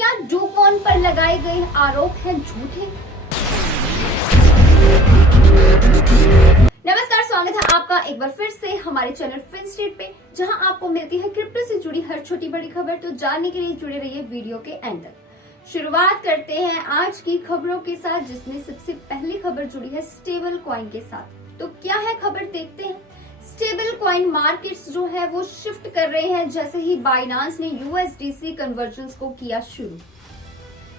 क्या डोकॉन पर लगाए गए आरोप हैं झूठे? नमस्कार, स्वागत है आपका एक बार फिर से हमारे चैनल फिनस्ट्रीट पे, जहां आपको मिलती है क्रिप्टो से जुड़ी हर छोटी बड़ी खबर। तो जानने के लिए जुड़े रहिए वीडियो के एंड तक। शुरुआत करते हैं आज की खबरों के साथ, जिसमें सबसे पहली खबर जुड़ी है स्टेबल कॉइन के साथ। तो क्या है खबर, देखते हैं। स्टेबल कॉइन मार्केट्स जो है वो शिफ्ट कर रहे हैं जैसे ही बाइनांस ने यूएसडीसी कन्वर्जन्स को किया शुरू।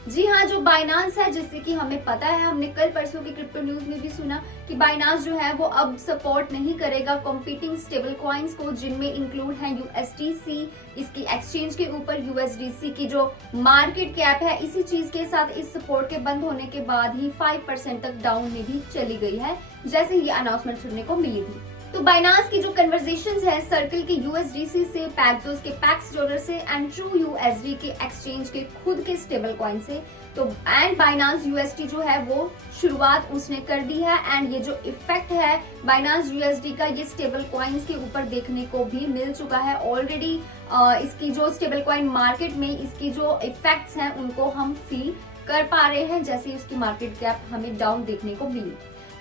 जी हाँ, जो बाइनांस है, जैसे कि हमें पता है, हमने कल परसों की क्रिप्टो न्यूज में भी सुना कि बाइनांस जो है वो अब सपोर्ट नहीं करेगा कॉम्पिटिंग स्टेबल कॉइन्स को, जिनमें इंक्लूड है यूएसडीसी। इसकी एक्सचेंज के ऊपर यूएसडीसी की जो मार्केट कैप है, इसी चीज के साथ इस सपोर्ट के बंद होने के बाद ही 5% तक डाउन में भी चली गई है, जैसे ये अनाउंसमेंट सुनने को मिली थी। तो बाइनांस की जो कन्वर्सेशंस है सर्कल के यूएसडीसी से, पैक्सोस के पैक्स डॉलर से एंड ट्रू यूएसडी के एक्सचेंज के खुद के स्टेबल कॉइन से, तो एंड बाइनांस यूएसडी जो है वो शुरुआत उसने कर दी है। एंड ये जो इफेक्ट है बाइनांस यूएसडी का, ये स्टेबल कॉइन्स के ऊपर देखने को भी मिल चुका है ऑलरेडी। इसकी जो स्टेबल कॉइन मार्केट में इसकी जो इफेक्ट्स हैं उनको हम फील कर पा रहे हैं, जैसे उसकी मार्केट कैप हमें डाउन देखने को मिली।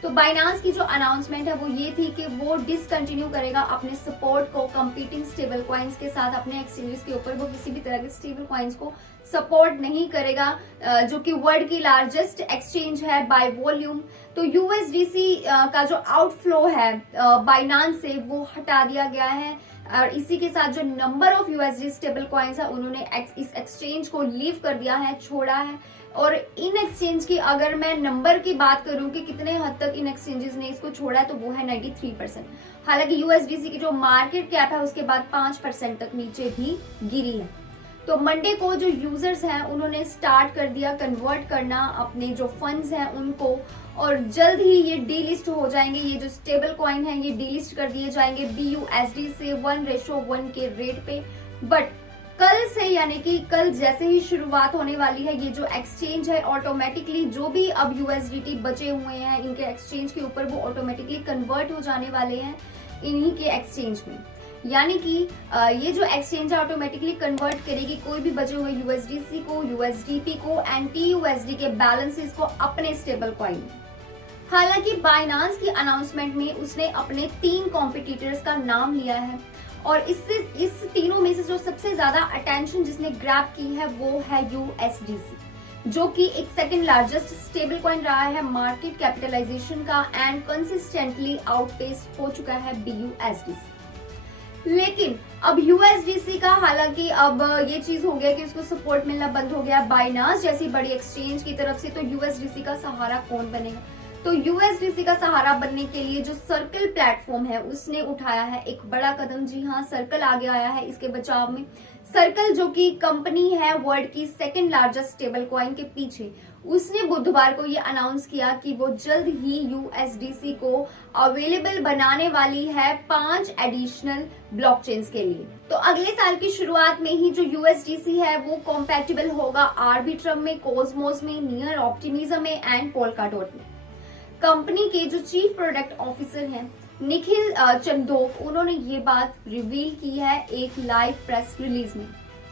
तो बाइनांस की जो अनाउंसमेंट है वो ये थी कि वो डिसकंटिन्यू करेगा अपने सपोर्ट को कंपीटिंग स्टेबल कॉइन्स के साथ। अपने एक्सचेंजेस के ऊपर वो किसी भी तरह के स्टेबल कॉइन्स को सपोर्ट नहीं करेगा, जो कि वर्ल्ड की लार्जेस्ट एक्सचेंज है बाय वॉल्यूम। तो यूएसडीसी का जो आउटफ्लो है बाइनांस से वो हटा दिया गया है, और इसी के साथ जो number of USD stable coins है उन्होंने इस एक्सचेंज को लीव कर दिया है, छोड़ा है। और इन एक्सचेंज की अगर मैं नंबर की बात करूं कि कितने हद तक इन एक्सचेंजेस ने इसको छोड़ा है, तो वो है 93%। हालांकि यूएसडीसी की जो मार्केट कैप है उसके बाद 5% तक नीचे भी गिरी है। तो मंडे को जो यूजर्स हैं उन्होंने स्टार्ट कर दिया कन्वर्ट करना अपने जो फंड्स हैं उनको, और जल्द ही ये डीलिस्ट हो जाएंगे। ये जो स्टेबल कॉइन है ये डीलिस्ट कर दिए जाएंगे बीयूएसडी से 1:1 के रेट पे। बट कल से, यानी कि कल जैसे ही शुरुआत होने वाली है, ये जो एक्सचेंज है ऑटोमेटिकली जो भी अब यूएसडीटी बचे हुए हैं इनके एक्सचेंज के ऊपर, वो ऑटोमेटिकली कन्वर्ट हो जाने वाले हैं इन्हीं के एक्सचेंज में। यानी कि ये जो एक्सचेंज है ऑटोमेटिकली कन्वर्ट करेगी कोई भी बचे हुए यूएसडीसी को, यूएसडीपी को एंड टीयूएसडी के बैलेंसेस को अपने स्टेबल कॉइन। हालांकि बाइनांस की अनाउंसमेंट में उसने अपने 3 कॉम्पिटिटर्स का नाम लिया है, और इस तीनों में से जो सबसे ज्यादा अटेंशन जिसने ग्रैब की है वो है यूएसडीसी, जो कि एक सेकंड लार्जेस्ट स्टेबल कॉइन रहा है मार्केट कैपिटलाइजेशन का, एंड कंसिस्टेंटली आउटपेस हो चुका है बीयूएसडीसी। लेकिन अब यूएसडीसी का, हालांकि अब ये चीज हो गया कि उसको सपोर्ट मिलना बंद हो गया बाइनांस जैसी बड़ी एक्सचेंज की तरफ से, तो यूएसडीसी का सहारा कौन बनेगा? तो यूएसडीसी का सहारा बनने के लिए जो सर्कल प्लेटफॉर्म है उसने उठाया है एक बड़ा कदम। जी हाँ, सर्कल आगे आया है इसके बचाव में। सर्कल जो कि कंपनी है वर्ल्ड की सेकंड लार्जेस्ट स्टेबल कॉइन के पीछे, उसने बुधवार को ये अनाउंस किया कि वो जल्द ही यूएसडीसी को अवेलेबल बनाने वाली है 5 एडिशनल ब्लॉकचेन्स के लिए। तो अगले साल की शुरुआत में ही जो यूएसडीसी है वो कॉम्पैटिबल होगा आर्बिट्रम में, कोस्मोस में, नियर ऑप्टिमिज्म में एंड पोल्काडॉट में। कंपनी के जो चीफ प्रोडक्ट ऑफिसर हैं निखिल चंदोक, उन्होंने ये बात रिवील की है एक लाइव प्रेस रिलीज में।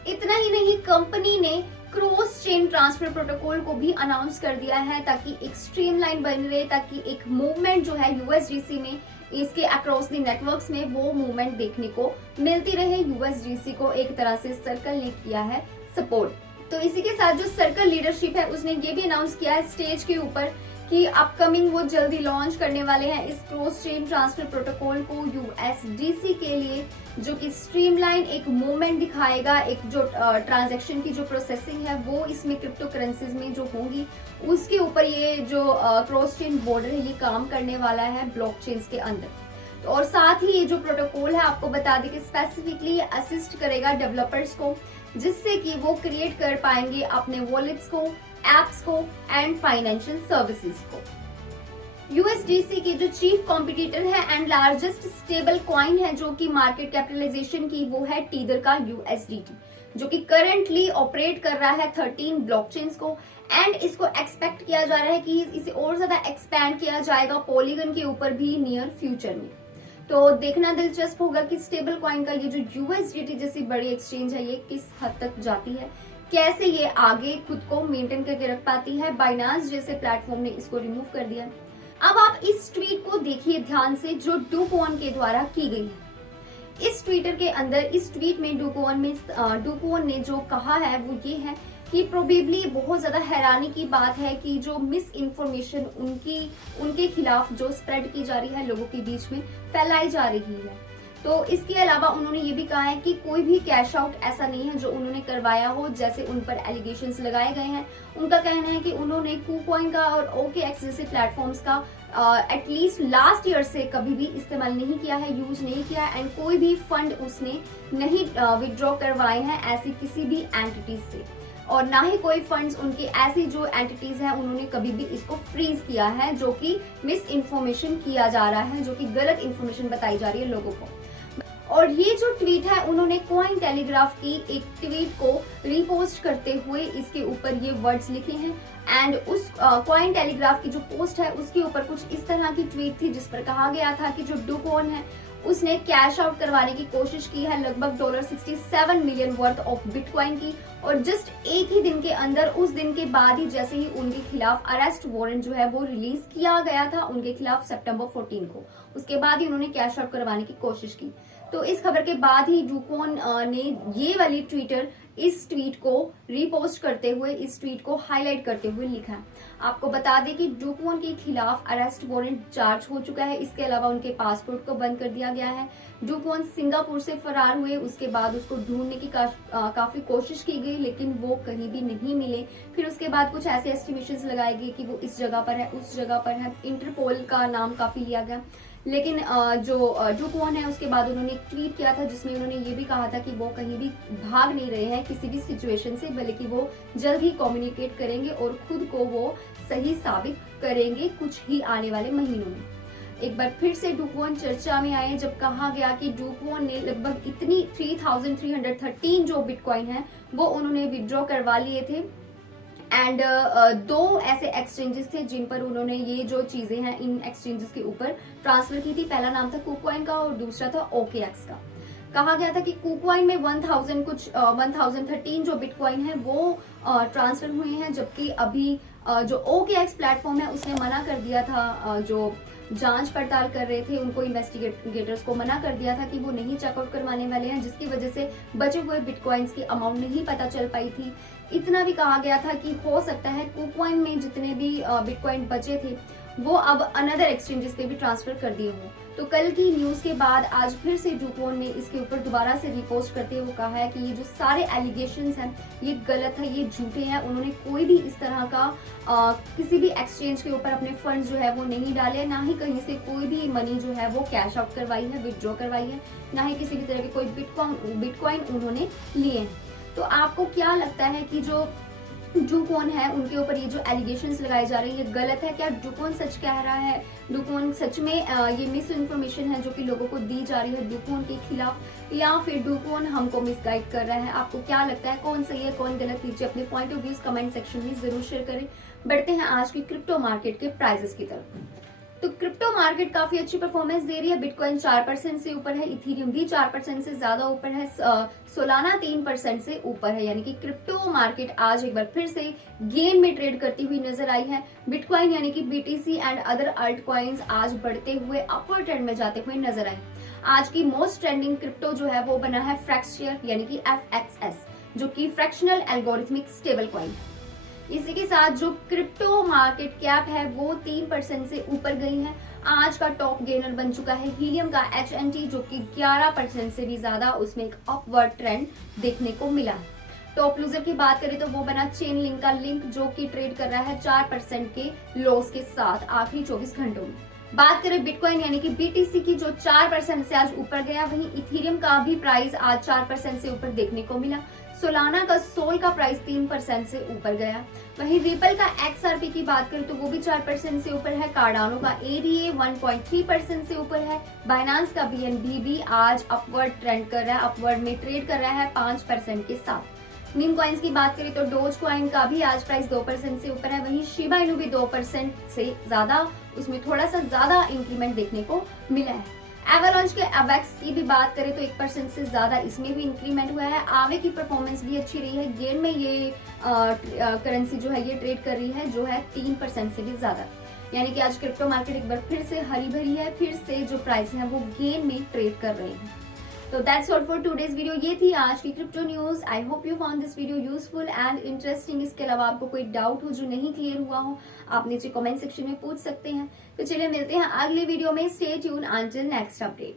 इतना ही नहीं, कंपनी ने क्रॉस चेन ट्रांसफर प्रोटोकॉल को भी अनाउंस कर दिया है, ताकि एक स्ट्रीमलाइन बन रहे, ताकि एक मूवमेंट जो है यूएसडीसी में इसके अक्रॉस द नेटवर्क्स में वो मूवमेंट देखने को मिलती रहे। यूएसडीसी को एक तरह से सर्कल ने किया है सपोर्ट। तो इसी के साथ जो सर्कल लीडरशिप है उसने ये भी अनाउंस किया है स्टेज के ऊपर कि अपकमिंग वो जल्दी लॉन्च करने वाले हैं इस क्रॉस चेन ट्रांसफर प्रोटोकॉल को यूएसडीसी के लिए, जो कि स्ट्रीमलाइन एक मूवमेंट दिखाएगा। एक जो ट्रांजैक्शन की जो प्रोसेसिंग है वो इसमें क्रिप्टो करेंसीज में जो होंगी उसके ऊपर ये जो क्रॉस चेन बॉर्डर है ये काम करने वाला है ब्लॉकचेन्स के अंदर। तो और साथ ही ये जो प्रोटोकॉल है आपको बता दें कि स्पेसिफिकली असिस्ट करेगा डेवलपर्स को, जिससे कि वो क्रिएट कर पाएंगे अपने वॉलेट्स को, एप्स को एंड फाइनेंशियल सर्विसेज को। यूएसडीसी की जो चीफ कॉम्पिटिटर है एंड लार्जेस्ट स्टेबल कॉइन है जो कि मार्केट कैपिटलाइजेशन की, वो है टीदर का यूएसडीटी, जो कि करंटली ऑपरेट कर रहा है 13 ब्लॉकचेन्स को, एंड इसको एक्सपेक्ट किया जा रहा है कि इसे और ज्यादा एक्सपैंड किया जाएगा पॉलीगन के ऊपर भी नियर फ्यूचर में। तो देखना दिलचस्प होगा कि स्टेबल कॉइन का ये जो यूएसडीटी जैसी बड़ी एक्सचेंज है ये किस हद तक जाती है। कैसे ये आगे खुद को मेंटेन करके रख पाती है। बाइनांस जैसे प्लेटफॉर्म ने इसको रिमूव कर दिया। अब आप इस ट्वीट को देखिए ध्यान से, जो डू क्वॉन के द्वारा की गई है। इस ट्विटर के अंदर, इस ट्वीट में डू क्वॉन ने जो कहा है वो ये है कि प्रोबेबली बहुत ज्यादा हैरानी की बात है कि जो मिस इन्फॉर्मेशन उनके खिलाफ जो स्प्रेड की जा रही है, लोगों के बीच में फैलाई जा रही है। तो इसके अलावा उन्होंने ये भी कहा है कि कोई भी कैश आउट ऐसा नहीं है जो उन्होंने करवाया हो, जैसे उन पर एलिगेशंस लगाए गए हैं। उनका कहना है कि उन्होंने KuCoin का और OKX जैसे प्लेटफॉर्म्स का एटलीस्ट लास्ट ईयर से कभी भी इस्तेमाल नहीं किया है, यूज नहीं किया है, एंड कोई भी फंड उसने नहीं विड्रॉ करवाए हैं ऐसी किसी भी एंटिटीज से, और ना ही कोई फंड्स उनकी ऐसी जो एंटिटीज हैं उन्होंने कभी भी इसको फ्रीज किया है, जो कि मिस इन्फॉर्मेशन किया जा रहा है, जो कि गलत इन्फॉर्मेशन बताई जा रही है लोगों को। और ये जो ट्वीट है, उन्होंने कॉइन टेलीग्राफ की एक ट्वीट को रीपोस्ट करते हुए इसके ऊपर ये वर्ड्स लिखे हैं, एंड उस कॉइन टेलीग्राफ की जो पोस्ट है उसके ऊपर कुछ इस तरह की ट्वीट थी जिस पर कहा गया था कि जो डू क्वॉन है उसने कैश आउट करवाने की कोशिश की है लगभग $67 मिलियन वर्थ ऑफ बिटकॉइन की, और जस्ट एक ही दिन के अंदर, उस दिन के बाद ही जैसे ही उनके खिलाफ अरेस्ट वारंट जो है वो रिलीज किया गया था उनके खिलाफ सितंबर 14 को, उसके बाद ही उन्होंने कैश आउट करवाने की कोशिश की। तो इस खबर के बाद ही डू क्वॉन ने ये वाली ट्विटर इस ट्वीट को रीपोस्ट करते हुए, इस ट्वीट को हाईलाइट करते हुए लिखा है। आपको बता दें कि डू क्वॉन के खिलाफ अरेस्ट वारंट चार्ज हो चुका है। इसके अलावा उनके पासपोर्ट को बंद कर दिया गया है। डू क्वॉन सिंगापुर से फरार हुए, उसके बाद उसको ढूंढने की काफी कोशिश की गई, लेकिन वो कहीं भी नहीं मिले। फिर उसके बाद कुछ ऐसे एस्टिमेशंस लगाए गए कि वो इस जगह पर है, उस जगह पर है। इंटरपोल का नाम काफी लिया गया, लेकिन जो डू क्वॉन है उसके बाद उन्होंने एक ट्वीट किया था जिसमें उन्होंने ये भी कहा था कि वो कहीं भी भाग नहीं रहे हैं किसी भी सिचुएशन से, बल्कि वो जल्द ही कम्युनिकेट करेंगे और खुद को वो सही साबित करेंगे कुछ ही आने वाले महीनों में। एक बार फिर से डू क्वॉन चर्चा में आए जब कहा गया कि डू क्वॉन ने लगभग इतनी 3313 जो बिटकॉइन है वो उन्होंने विड्रॉ करवा लिए थे, एंड दो ऐसे एक्सचेंजेस थे जिन पर उन्होंने ये जो चीजें हैं इन एक्सचेंजेस के ऊपर ट्रांसफर की थी। पहला नाम था KuCoin का और दूसरा था OKX का। कहा गया था कि KuCoin में 1013 जो बिटकॉइन है वो ट्रांसफर हुए हैं, जबकि अभी जो OKX प्लेटफॉर्म है उसने मना कर दिया था, जो जांच पड़ताल कर रहे थे उनको, इन्वेस्टिगेटर्स को मना कर दिया था कि वो नहीं चेकआउट करवाने वाले हैं, जिसकी वजह से बचे हुए बिटकॉइंस की अमाउंट नहीं पता चल पाई थी। इतना भी कहा गया था कि हो सकता है KuCoin में जितने भी बिटकॉइन बचे थे वो अब अनदर एक्सचेंजेस पे भी ट्रांसफर कर दिए हों। तो कल की न्यूज के बाद आज फिर से डू क्वॉन ने इसके ऊपर दोबारा से रिपोस्ट करते हुए कहा है कि ये जो सारे एलिगेशंस हैं ये गलत है, ये झूठे हैं। उन्होंने कोई भी इस तरह का किसी भी एक्सचेंज के ऊपर अपने फंड्स जो है वो नहीं डाले, ना ही कहीं से कोई भी मनी जो है वो कैश आउट करवाई है, विड्रॉ करवाई है, ना ही किसी भी तरह के कोई बिटकॉइन उन्होंने लिए हैं। तो आपको क्या लगता है कि जो डू क्वॉन है उनके ऊपर ये जो एलिगेशंस लगाए जा रहे हैं ये गलत है? क्या डू क्वॉन सच कह रहा है? डू क्वॉन सच में ये मिस इन्फॉर्मेशन है जो कि लोगों को दी जा रही है डू क्वॉन के खिलाफ, या फिर डू क्वॉन हमको मिसगाइड कर रहा है? आपको क्या लगता है, कौन सही है कौन गलत? लीजिए अपने point of views comment section में जरूर शेयर करें। बढ़ते हैं आज की क्रिप्टो मार्केट के प्राइजेस की तरफ। तो क्रिप्टो मार्केट काफी अच्छी परफॉर्मेंस दे रही है। बिटकॉइन 4% से ऊपर है, इथेरियम भी 4% से ज्यादा ऊपर है, सोलाना 3% से ऊपर है। यानी कि क्रिप्टो मार्केट आज एक बार फिर से गेन में ट्रेड करती हुई नजर आई है। बिटकॉइन यानी कि BTC and other altcoins आज बढ़ते हुए अपवर्ड ट्रेंड में जाते हुए नजर आए। आज की मोस्ट ट्रेंडिंग क्रिप्टो जो है वो बना है फ्रैक्सशेयर यानी कि FXS, जो कि फ्रैक्शनल एल्गोरिथमिक स्टेबल कॉइन है। इसी के साथ जो क्रिप्टो मार्केट कैप है वो 3% से ऊपर गई है। आज का टॉप गेनर बन चुका है हीलियम का HNT, जो कि 11% से भी ज्यादा उसमें एक अपवर्ड ट्रेंड देखने को मिला है। टॉप लूजर की बात करें तो वो बना चेन लिंक का लिंक, जो कि ट्रेड कर रहा है 4% के लॉस के साथ आखिरी 24 घंटों में। बात करें बिटकॉइन यानी कि BTC की, जो 4% से आज ऊपर गया, वहीं इथेरियम का भी प्राइस आज 4% से ऊपर देखने को मिला। सोलाना का सोल का प्राइस 3% से ऊपर गया। वहीं रिपल का XRP की बात करें तो वो भी 4% से ऊपर है। कार्डानो का ADA 1.3% से ऊपर है। बाइनांस का BNB भी आज अपवर्ड ट्रेंड कर रहा है, अपवर्ड में ट्रेड कर रहा है 5% के साथ। मीम कॉइन्स की बात करें तो डोज कॉइन का भी आज प्राइस 2% से ऊपर है। वहीं शिबा इनू भी 2% से ज्यादा, उसमें थोड़ा सा ज्यादा इंक्रीमेंट देखने को मिला है। एवलांच के एवेक्स की भी बात करें तो 1% से ज्यादा इसमें भी इंक्रीमेंट हुआ है। आवे की परफॉर्मेंस भी अच्छी रही है। गेन में ये करेंसी जो है ये ट्रेड कर रही है जो है 3% से भी ज्यादा, यानी कि आज क्रिप्टो मार्केट एक बार फिर से हरी भरी है। फिर से जो प्राइस है वो गेन में ट्रेड कर रहे हैं। तो that's all for today's video. ये थी आज की crypto news. I hope you found this video useful and interesting. इसके अलावा आपको कोई डाउट हो जो नहीं क्लियर हुआ हो, आप नीचे कमेंट सेक्शन में पूछ सकते हैं। तो चलिए मिलते हैं अगले वीडियो में। Stay tune until next update.